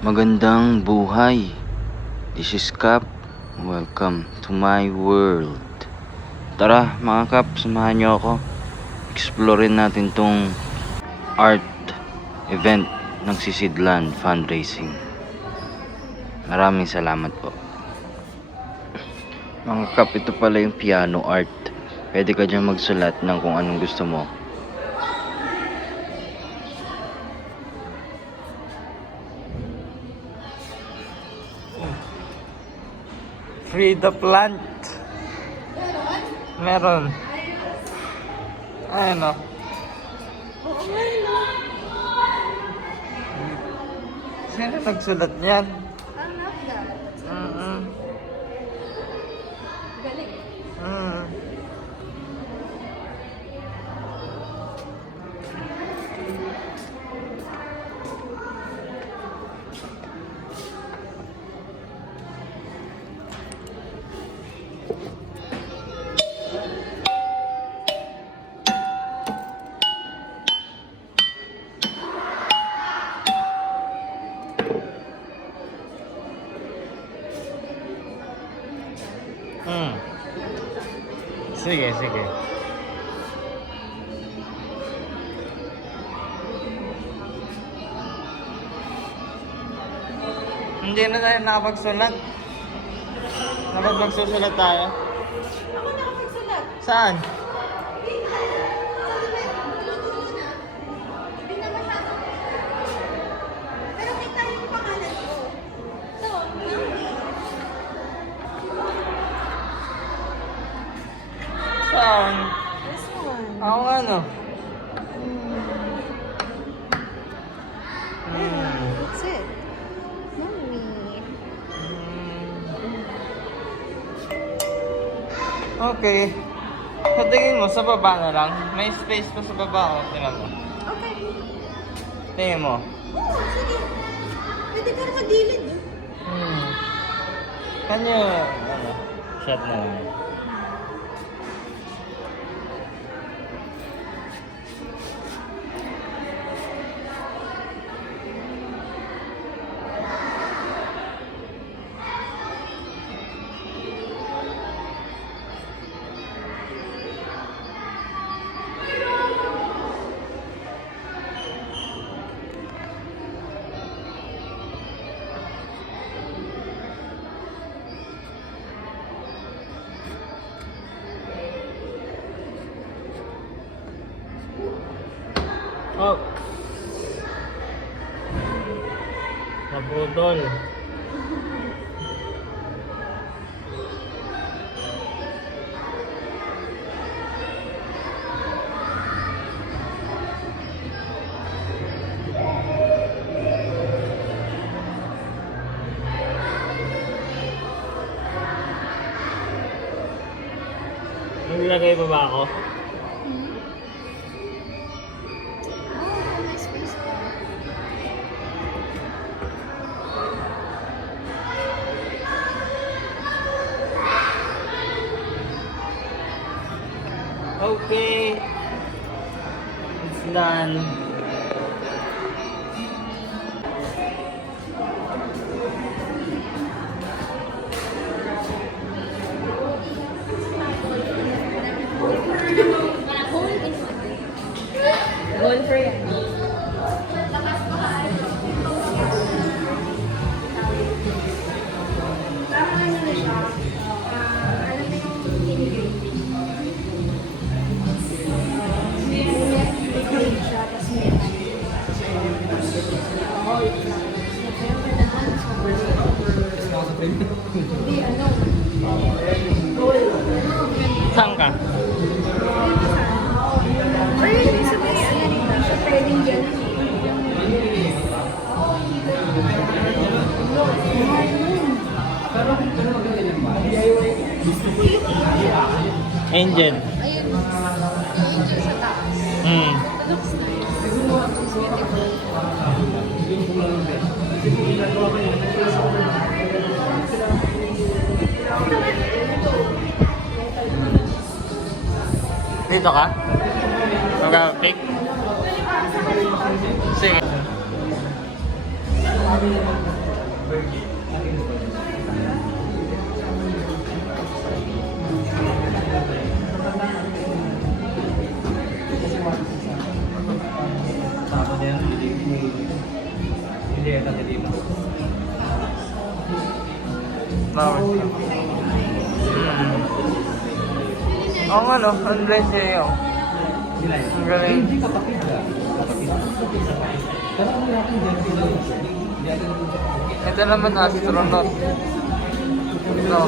Magandang buhay. This is Cap. Welcome to my world. Tara mga Kap, samahan niyo ako. Explorein natin tong art event ng Sisidlan Fundraising. Maraming salamat po. Mga Kap, ito pala yung piano art. Pwede ka dyan magsulat ng kung anong gusto mo. Free the plant. Meron. Ayun o. Sino nagsulat niyan? Galing. Sige, sige. Hindi na tayo nakapagsulat. Dapat magsusulat tayo. Ako nakapagsulat. Saan? Hindi na masyado. Pero kita yung pangalan ko. So, Saan? this one. Ako nga no. That's it. Mommy. Okay. Sa tingin mo, sa baba na lang? May space pa sa baba o? Tingnan mo. Okay. Tingin mo. Oo, sige. Pwede ka rin magilid. Kanyo, shot na lang. Oh. Naputol. Nilagay pa ba ako? May space pa. Okay. It's done. Goal for yan. Saan ka? Ay, ibig sabihin, ano dito? Siya pwedeng dyan. Angel. Ayun. Ayun dyan sa taas. It looks nice. It's beautiful. Dito ka? Mag-pick? Sige. Flowers lang. Oo nga no, ang blend siya yun. Ang galing. Ito naman astronaut. No.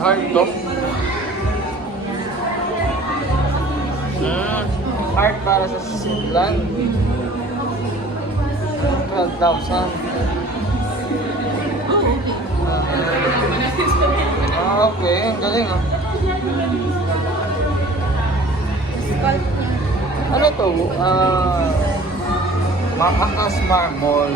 Hard to. Hard para sa sisidlan. 12,000. Okay. Ang galing ah. Ano to? Maakas marble.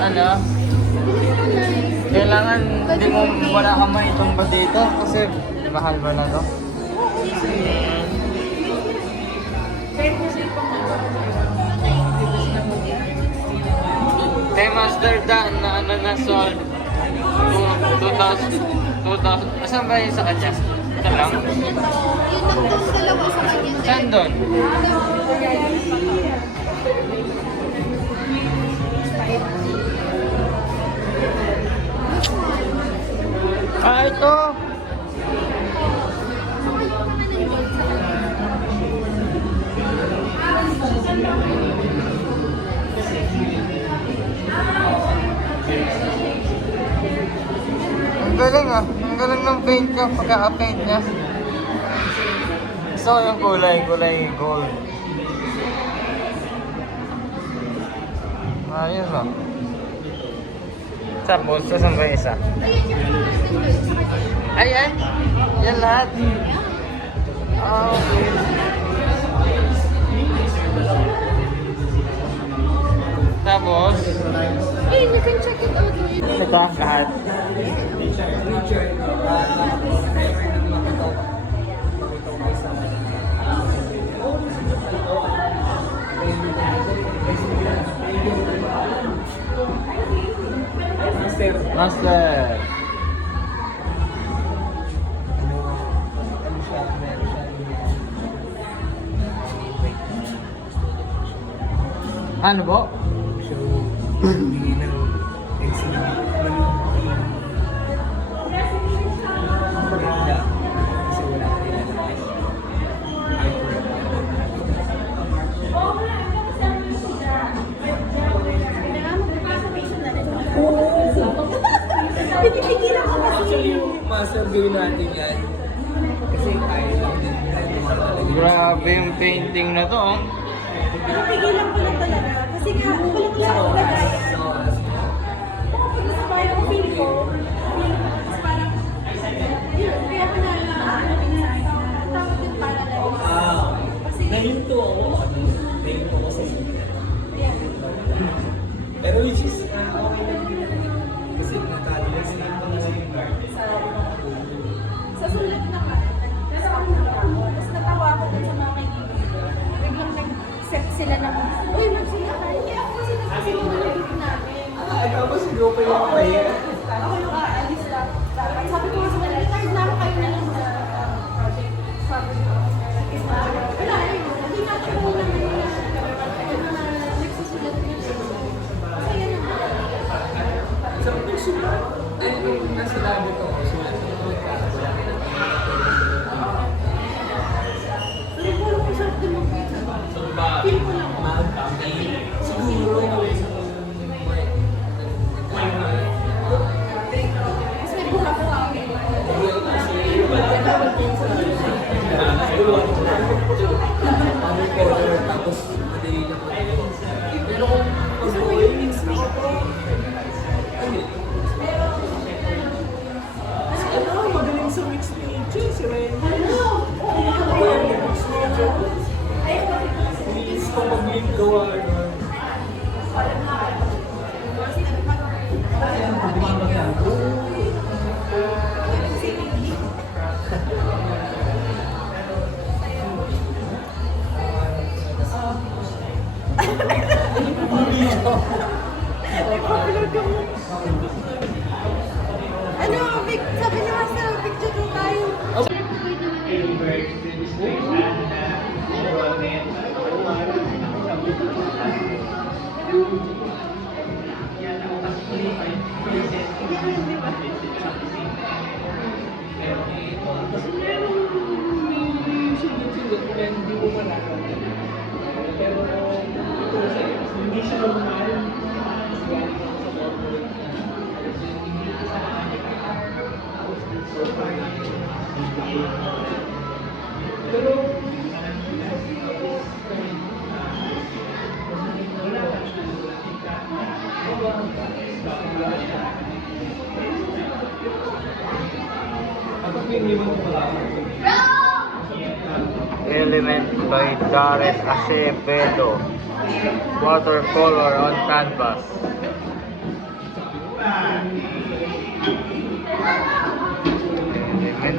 Ano? Kailangan hindi mo wala kang maitong ba dito kasi mahal ba na to? Kay Master Dan na ano na sold 2,000. Asan ba yun sa kanya? Ito lang? Yun ang dalawa sa kanya. Saan doon? Ah, ito! Ang galing ah. Ang galing ng paint niya. Pagka-paint niya. Gusto ko yung kulay gold. Ayun ah. Tapos, saan ba yung isa? Ayan! Yan lahat! Ah, okay. Tapos, Hey, you can check it out. ito lahat. Master! Ano po? Pinipigilan ko kasi. Actually, yung ma-survey natin yan. Kasi kaya lang din talaga. Grabe yung painting na to, oh. Pinipigilan ko lang talaga. Kasi nga, walang lang ang lagayan. Tapos parang feel ko, parang, yun, kaya ko na tawag yung paralyze. Kasi, Nahinto ako. Nahinto ako sa seminar. yeah. Pero which is, okay lang din naman. Kasi natalo lang sa seminar. Sa sulat naman, nasa ako natawa. Tapos natawa ako dun sa mga kaibigan ko. Biglang nag-set sila ng, uy, magsulat tayo. Kaya ako kasi nagsimulat na. Pero ito kasi, hindi siya normal. Kasi galing ako sa corporate na. Hindi ko sa kanya. Tapos dito, pero, Element by Darren Acevedo. Watercolor on canvas. Element.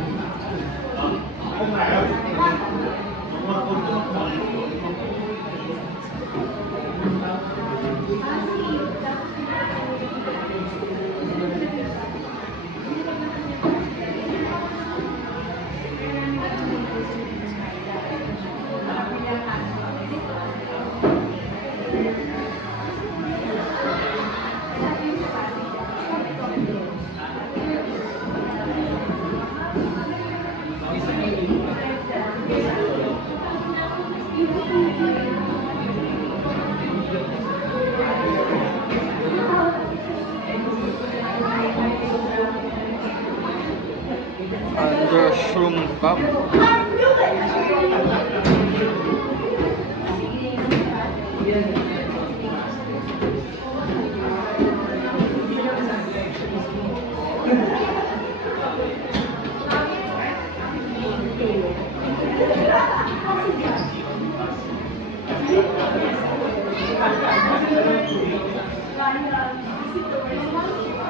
Under shroom cup.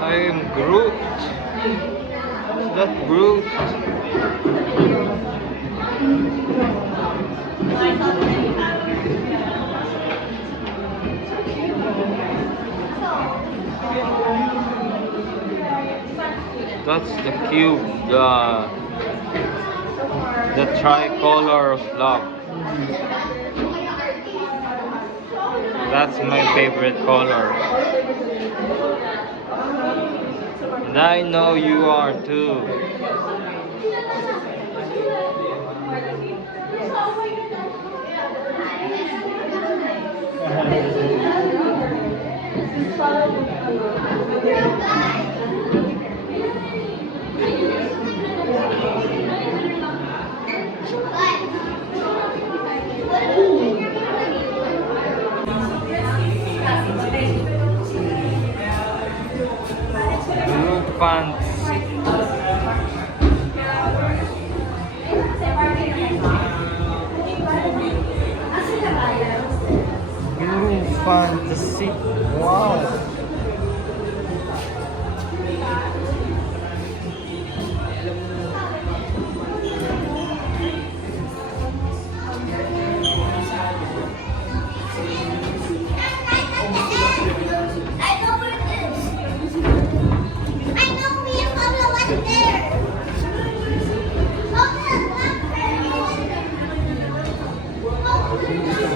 I am Groot. Is that Groot? That's the cube, the tricolor of love. That's my favorite color. And I know you are too. Blue pants. Blue fantasy. Wow.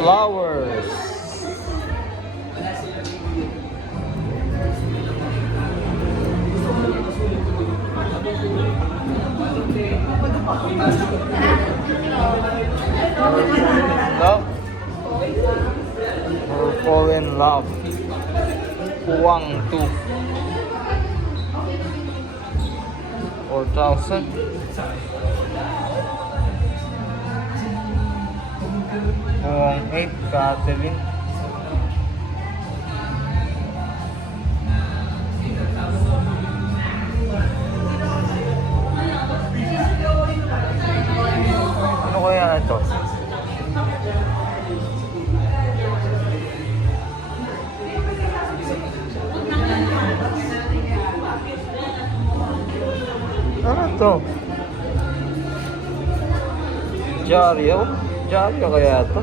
Flowers. Love. We'll fall in love. Huang Tu. 4,000. Huang 8, Catherine. Ano kaya ito? Ano ito? Jaryo? Jaryo kaya ito?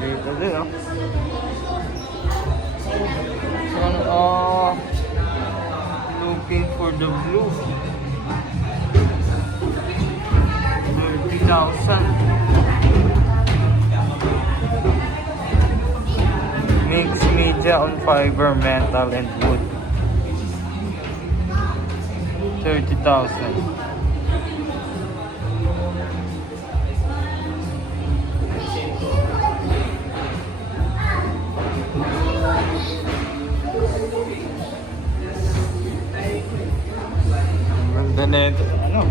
Dito din, oh. Looking for the blue. 30,000. Mixed media on fiber, metal, and wood. 30,000. Ang ganda na ito. Ano?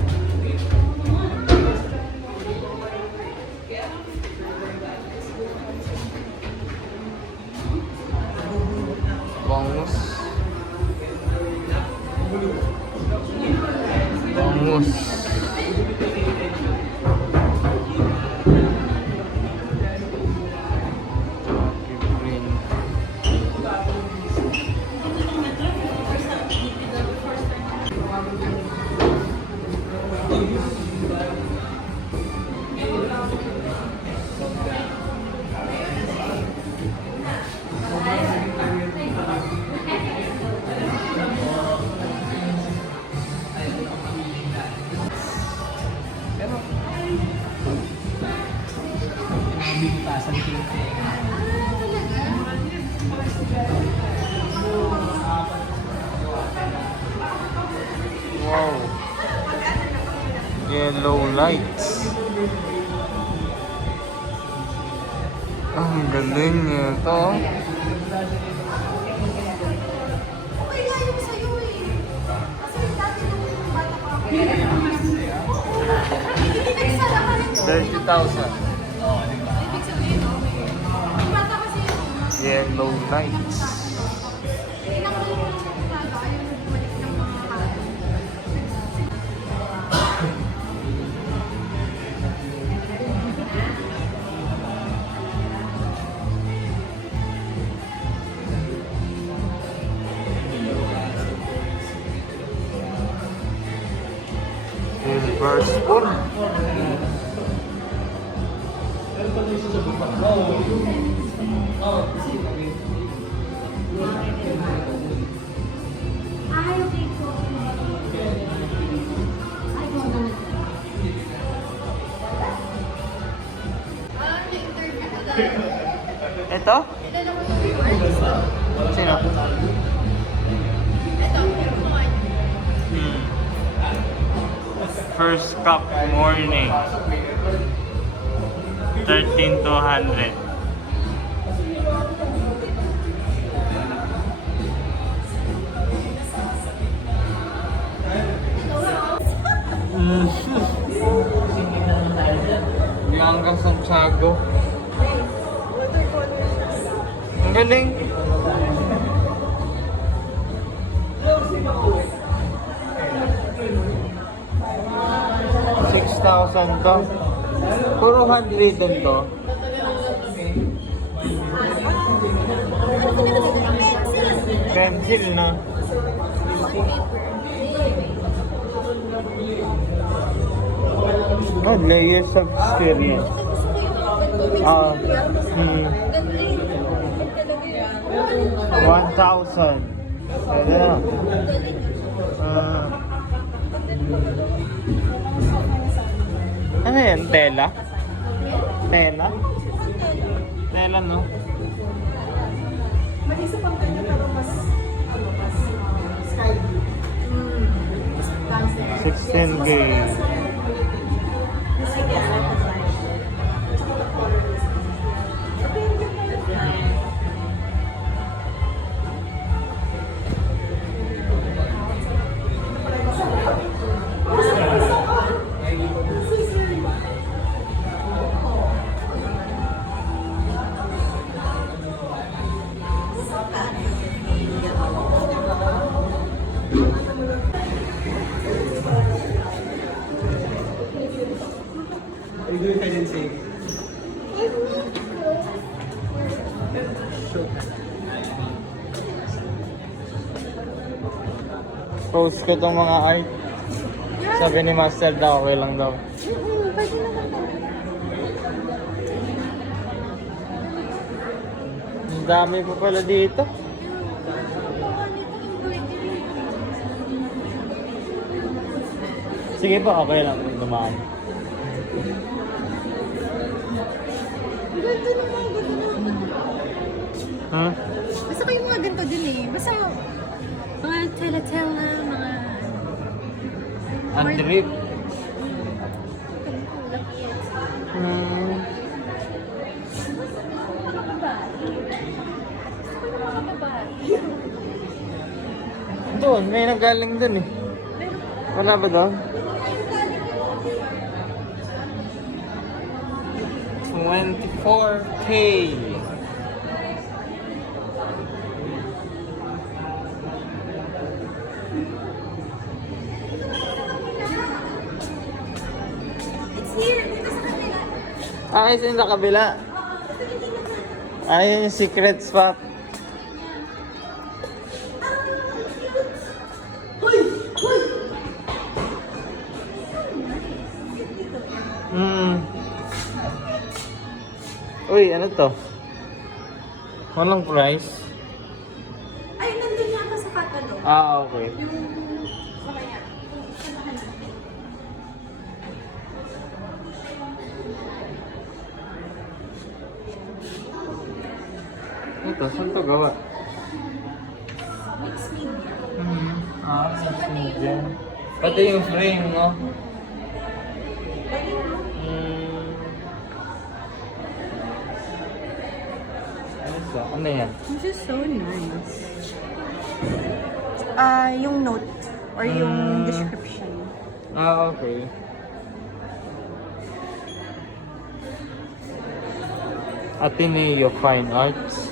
Bangus. Bangus. Green. Bigtasan ko. Wow. Yellow lights. Ang galing nito. Okay nga yung sa'yo eh. Kasi dati nung bata pa ako. Hindi nagsala ka rin. 30,000. Ibig sabihin, okay. Yung bata kasi Yellow lights. tinanggal mo lang ng bata, ayaw mo bumalik ng mga hapon. Silver spoon. Ay, okay po. Ay, go na. Ito? Sino? Hmm. First cup morning. 13,200. Hanggang Santiago. Ang galing. $6,000 to. Puro handwritten to. Pencil na. Oh, layers of experience. Ah, 1,000. Pwede na. Ano yan? Tela? Tela? Tela, no? May isa pang kanya pero mas, mas sky blue. Mas fancy. 16K. Are you doing hide and seek? Post ko tong mga art. Sabi ni Master daw, okay lang daw. Pwede naman daw. Ang dami pa pala dito. Sige po, okay lang kung dumaan. Ganda naman, ganda naman. Ha? Basta ko yung mga ganito din eh. Basta mga tela-tela, mga Ang drip. Hmm. Doon, may nagaling doon eh. Wala ba doon? 24K. It's here, dito sa kanila. Isa yung sa kabila. Yun yung secret spot. Uy, ano to? Walang price? Ay, nandun yata sa catalog. Okay. Yung sa kanya. Samahan natin. Ito, saan to gawa? Mix media. Mix media. Pati yung frame, no? Lagi mo. Ano yan? This is so nice. Yung note or yung description. Okay. Ateneo Fine Arts.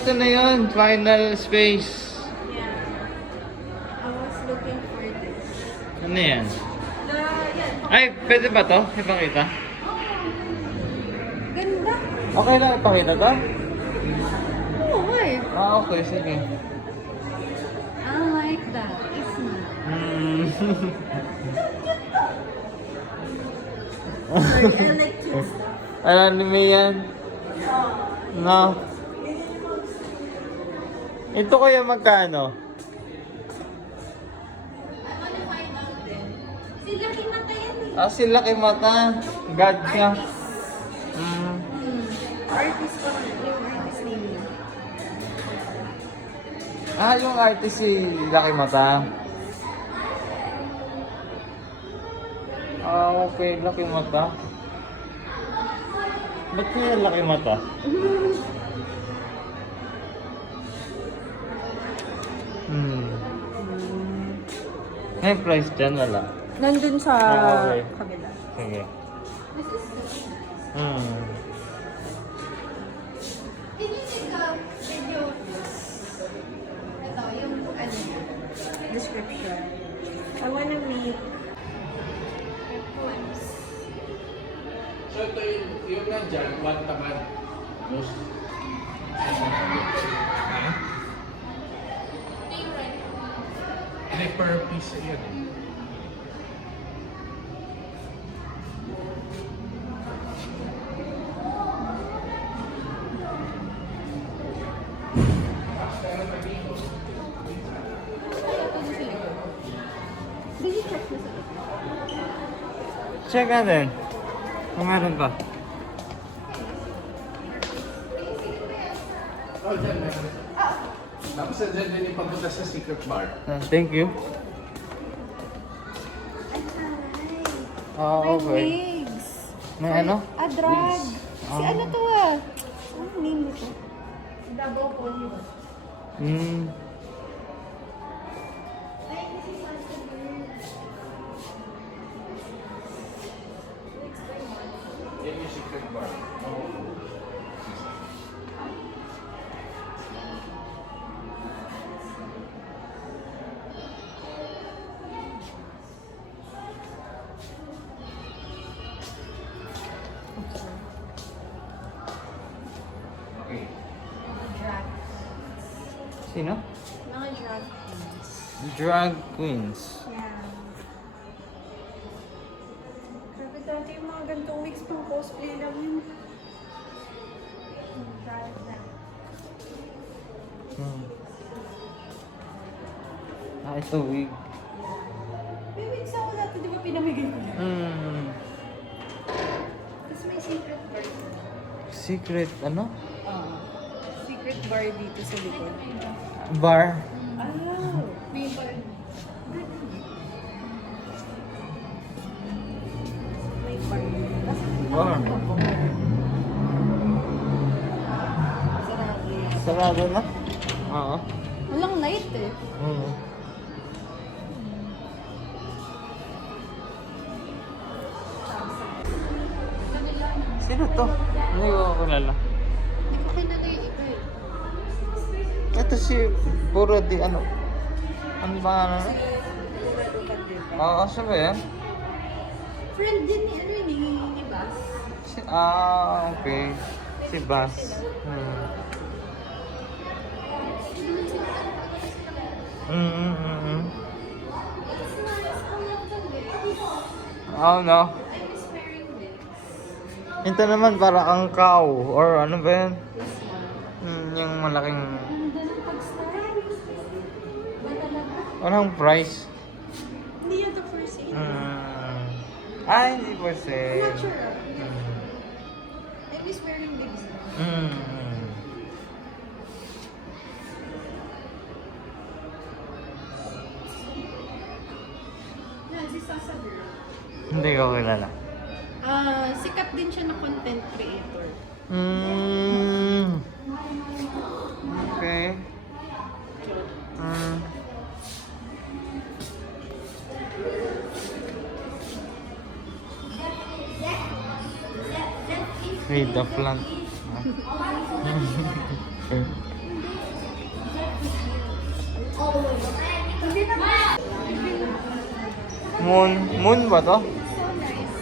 Ito na yun. Final space. Yeah. I was looking for this. Ano yan? Yan. Ay, pwede ba to? Ipakita? Ganda. Okay lang ipakita to? Oo, why? Okay, sige. I like that. It's not. Sorry, I like cute stuff. Anime yan? No. Ito kaya magkano? Sila kinata yan eh. Si Laki Mata. God siya. Artist pa yung artist name niya. Yung artist si Laki Mata. Okay, Laki Mata. Ba't kaya Laki Mata? May price dyan, wala. Nandun sa Okay. kabila. Sige. Can you take a video? Ito, yung ano, description. I wanna make poems. So ito yung nandyan, one tamad. Most. Hindi, per piece yan eh. Did you check this out? Check natin. Kung meron pa. Oh, dyan meron. Tapos dyan din yung papunta sa secret bar. Thank you. My Okay. wigs. May ano? Drag. Si Ah. ano to ah? Ano name nito? Double pony. Yan yung secret bar. Sino? Mga drag queens. Drag queens. Yeah. Grabe dati yung mga ganitong wigs pang cosplay lang yun. Drag na. Hmm. Ah, ito wig. May wigs ako dati, di ba pinamigay ko yan? Hmm. Tapos may secret bar. Secret, ano? Secret bar dito sa likod. Bar. Ah, may bar. May bar. Tapos Bar. sarado yan. Sarado na? Oo. Walang night eh. Oo. Sino to? Hindi ko kilala. Hindi ko kilala yung iba eh. Ito si puro di ano. Ano ba ano? Oo, siya ba yan? Friend din ni ano ni Bas. Okay. Si Bas. Hmm. Oh no. Ito naman para kang cow or ano ba yan? Yung malaking... Walang price. Hindi yan the first aid. Hindi for I'm sale. not sure. I miss wearing wigs. Yan, si Sasa Girl. Hindi ko kilala. Sikat din siya na content creator. Okay. Read the plant. Moon ba to? So nice.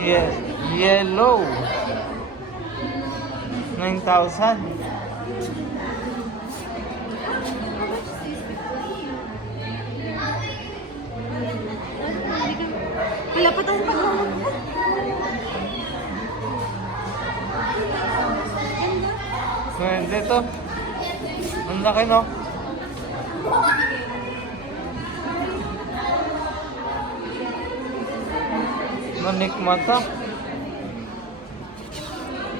Yeah. Yellow. 9,000. Wala pa tayong pag-awag. Pwede to. Ang laki no? Manik mata.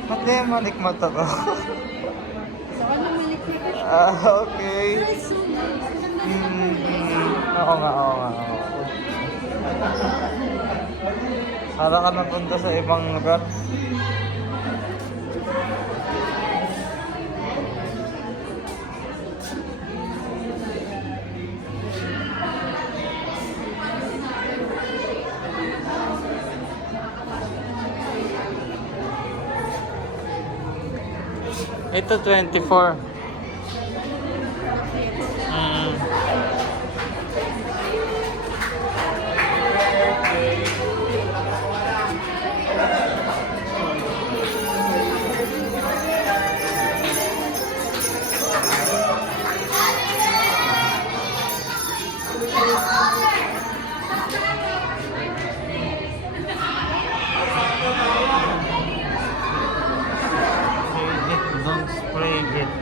Ba't na yung manik mata to? So, ano malik na ka? Okay. So nice. Oo nga. Para ka napunta sa ibang lugar. Ito 24. Don't spray it.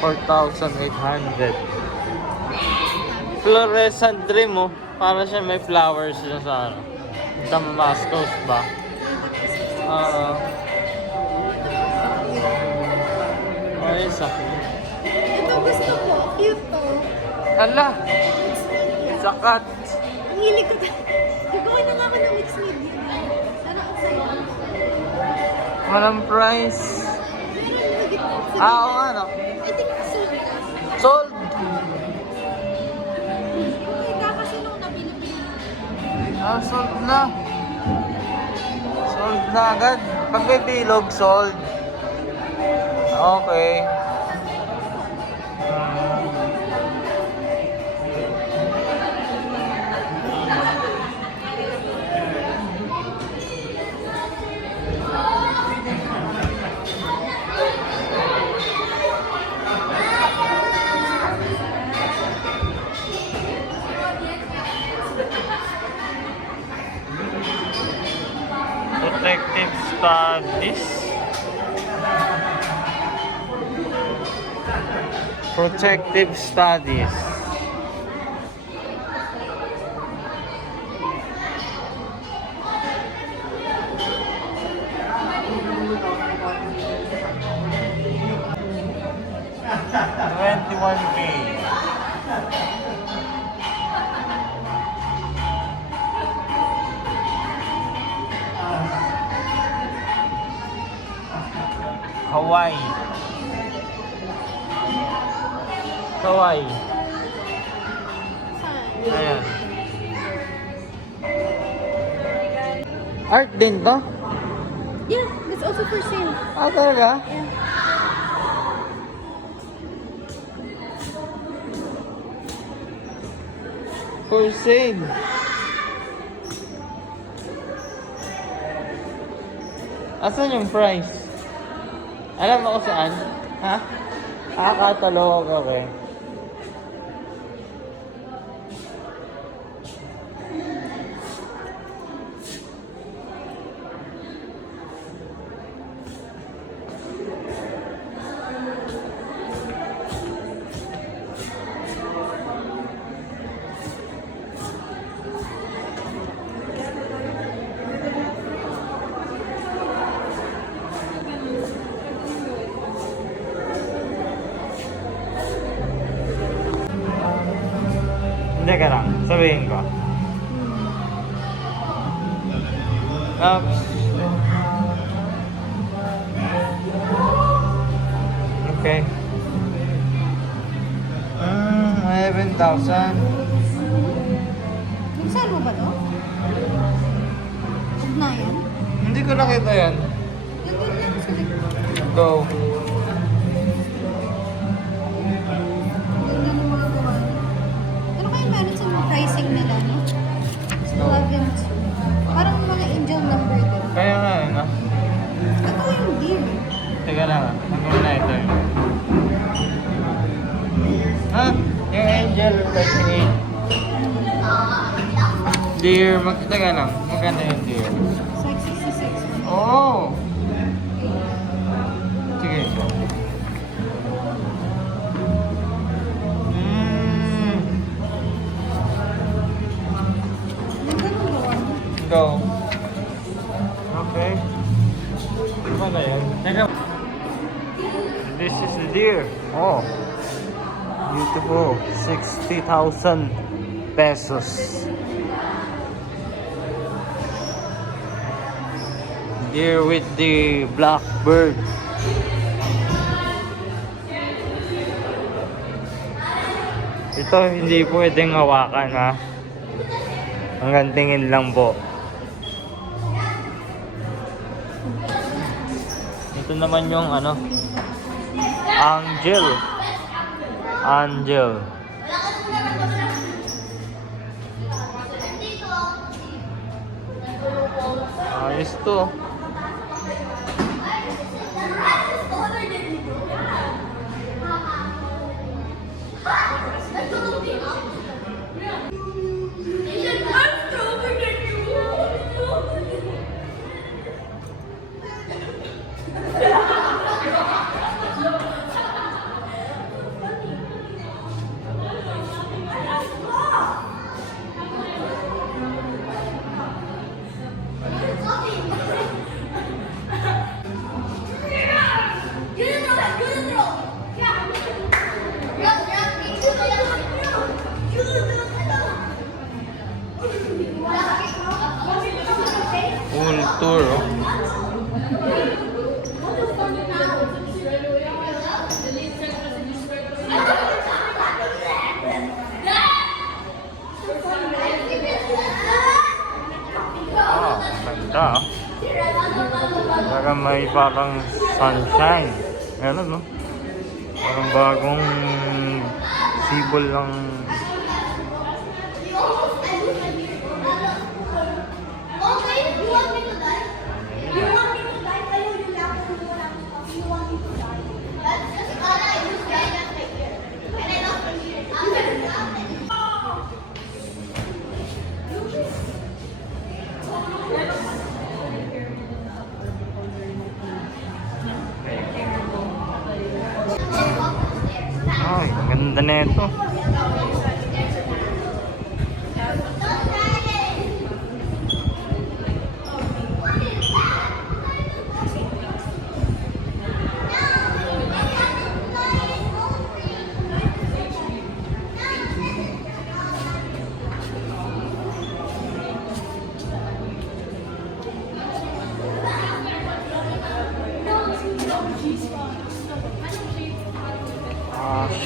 4,800. Fluorescent dream mo. Para siya may flowers na sa ano. Damascus ba? Oo. Ayos ah. Ito gusto ko. Cute to. Hala! Mixed media. Sakat! Ang hilig ko. Gagawin na nga ako ng mixed media. Sana ako sa'yo. Walang price. Meron higit sa Oo nga no. I think sold na. Sold! Okay, kasi nung nabili-bili. Sold na. Sold na agad. Pag may bilog, sold. Okay. Protective studies. Protective studies. $21K. Hawaii. Hawaii. Saan? Ayan. Art din to? Yeah, it's also for sale. Ah, talaga? Yeah. For sale. Asan yung price? Alam mo kung saan? Ha? Ah, katalog. Okay. Hindi ka lang. Sabihin ko. Oops. Okay. 11,000. Saan mo ba to? Ugnayan? Hindi ko nakita yan. Lagyan lang sa likod. Go. Ganda ng mga gawa. Ano kaya meron sa mga pricing nila, no? 11. Parang mga angel number din. Kaya nga eh, no? Ito yung deal. Teka lang ah. Hanggang na ito eh. Ha? Yung angel 38. Dear, teka lang. Magkano yung dear? It's like 66. Oo! Sige. Ganda ng gawa. Go. Okay. Ano na yan? Teka. This is the deer. Oh. Beautiful. 60,000 pesos. Deer with the blackbird. Ito hindi pwedeng hawakan ha. Hanggang tingin lang po. Ito naman yung ano, angel. Angel. Ayos to. tour. Oh. Ah, ganda. Parang may parang sunshine. Ano no? Parang bagong sibol lang. Ay, ang ganda na ito.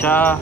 Siya.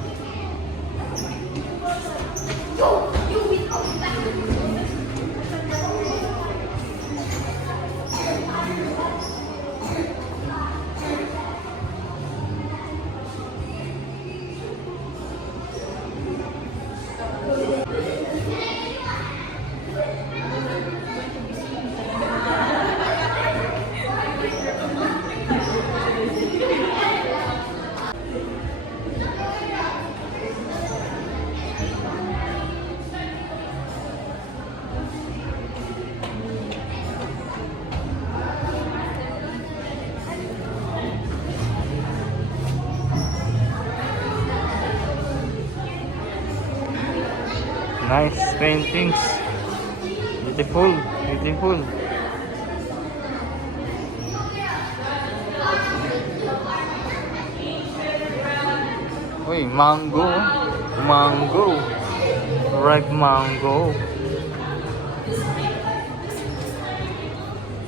Nice paintings. Beautiful, beautiful. Uy, mango. Mango. Ripe mango.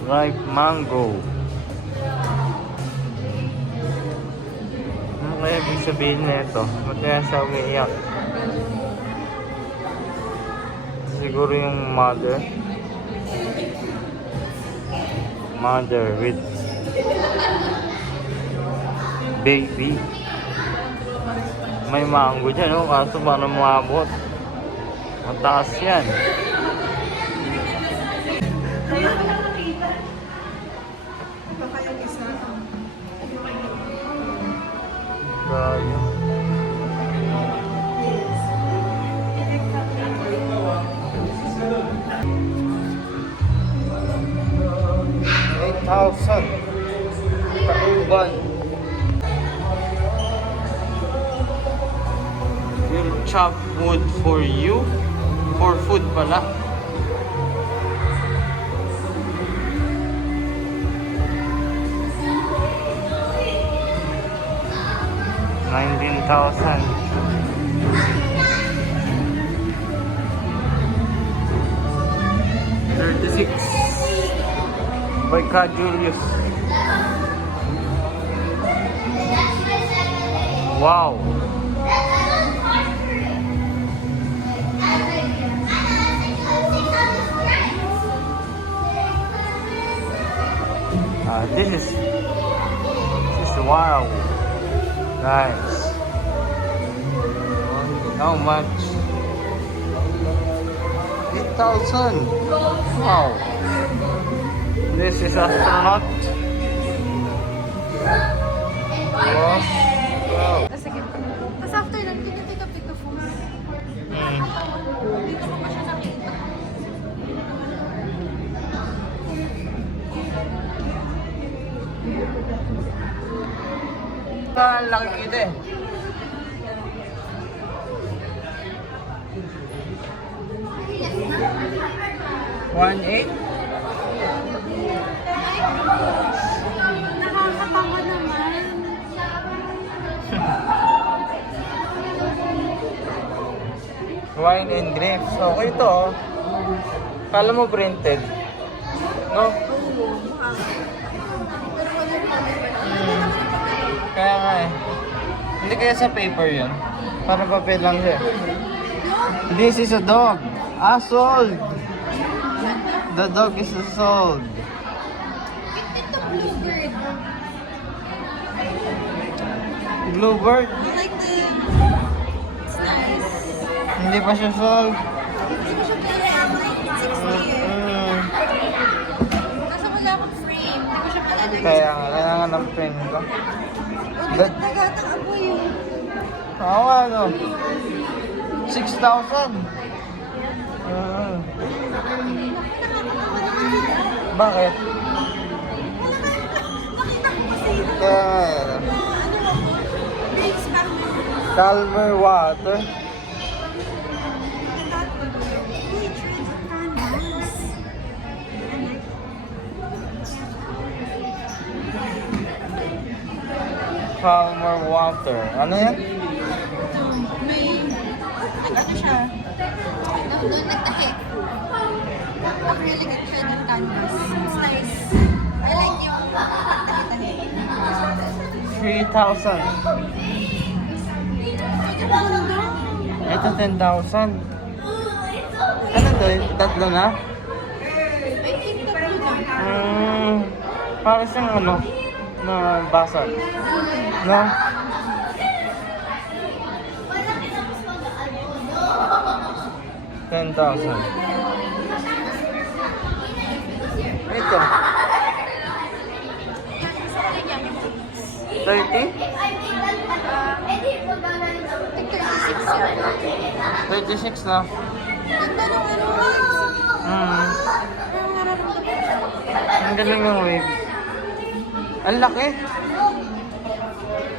Ripe mango. Ano kaya ibig sabihin na ito? Ba't kaya siya umiiyak? Siguro yung mother with baby. May mango dyan, no? Kaso paano maabot? Mataas yan. Kaya 8,000 kauban. We'll chop wood for you. For food pala. $19,000. $36 by Ka Julius. Wow. This is wow. Nice. How much? 8,000. Wow. This is astronaut. Wow. Sige. Tapos after that, can you take a pic of him? Dito ko pa siya nakita. Ang laki kita eh. $1.8. Nakakatawa naman. Wine and grapes. Okay to oh. Kala mo printed. No? Pero wala yung pamilya. Kaya nga eh. Hindi kaya sa paper yun. Para papel lang siya. This is a dog. Ah, sold. The dog is sold. Ito bluebird. Bluebird. I like the... It's nice. Hindi pa siya sold. Hindi ko siya pala like 60 eh. Kaso wala akong frame. Hindi ko siya palalagay. Kaya nga, kailangan ng pen ko. Nagatang apoy yun. Oo nga, no. 6,000. Bakit? Nakita ko kasi ito. Kaya nga, ano. Dates back then. Calmer water. Uy, trends of canvas. Calmer water. Ano yan? May... Ano siya? Doon nagtahi. Acrylic siya ng canvas. It's nice. I like yung tahi-tahi. 3,000. Ito 10,000. Ano to? Tatlo na? I think tatlo na. Para siyang ano? Na basag. No? $10,000. Ito. 30? I think 36 yata. 36 na. Ganda ng ano waves. Parang nararamdaman ko. Ang galing ng waves. Ang laki.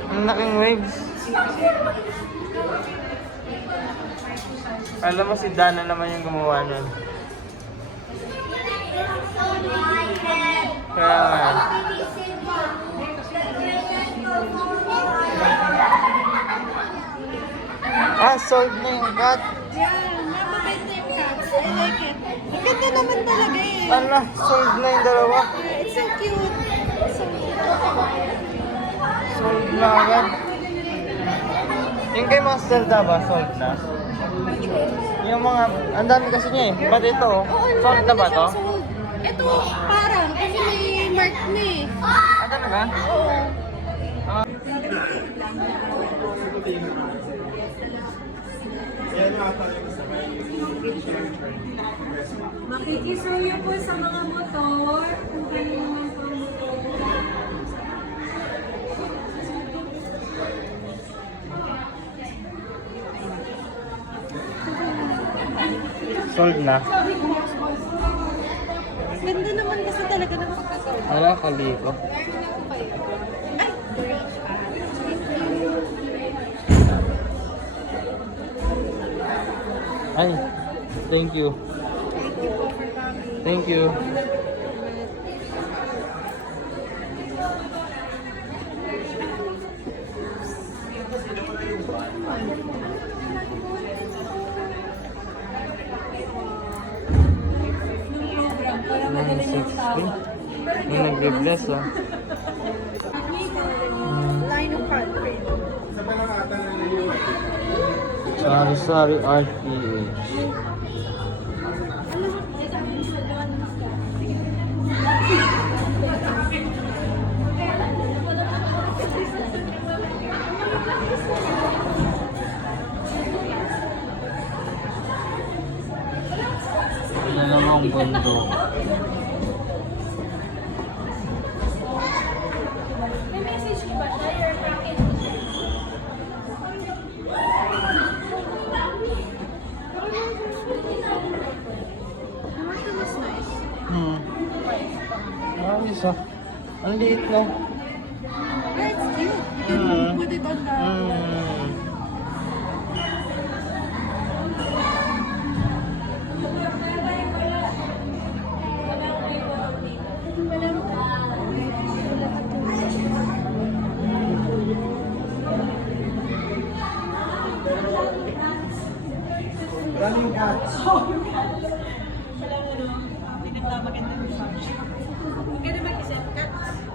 Ang laking waves. Alam mo si Dana naman yung gumawa nun. Kaya nga. Ah, sold na yung cat. Yeah, mababenta yung cats. I like it. Ang ganda naman talaga eh. Ano, sold na yung dalawa. It's so cute. So, Sold na agad. Yung kay Master ba, sold na? Yung mga, ang dami kasi niya eh. Ba't ito? oo, Sold na ba to? sold. Ito, parang, kasi may mark na eh. Ah, talaga? Oo. Ah. Makikisuyo po sa mga motor. Kung kayo naman po motor. Sold na. Ganda naman kasi talaga ng pagkagawa. Wala, kaliko. Ay! Ay, thank you. Thank you po for coming. Thank you. Yung nagbe-bless ah. Line of country. Sari-sari art PH. Ano namang bundok? May message ka ba siya? Your bracket. Naman nice. Ayos ah. Ang liit no? That's cute. You can put it on the... Running cats. Huwag ka na mag-isip, Kat.